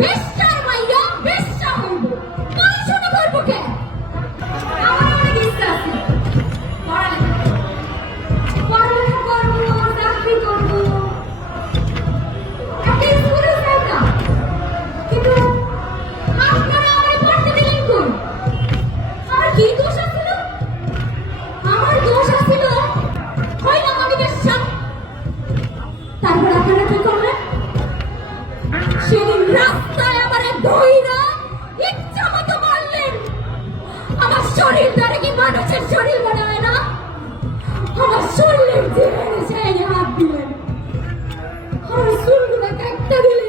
বেশ্যার মাইয়া বেশ্যা হইব, পড়াশোনা করবো কে? আমার অনেক ইচ্ছা আছে পড়ালেখা করবো, চাকরি করবো, একটা স্কুলে যাইতাম, কিন্তু আপনারা আমায় পড়তে দিলেন কোন? আমার কি দোষ আছিল? আমার দোষ আছিল হইলাম আমি বেশ্যা। তারপর আপনারা কি করলেন? সেদিন রাস্তায় আমার ধইরা ইচ্ছা মতো মারলেন। আমার শরীর দ্বারা কি মানুষের শরীর বানায় না? আমার শরীরের যে সেই হাত দিলেন, আমার চুলগুলো কাটতে দিলেন।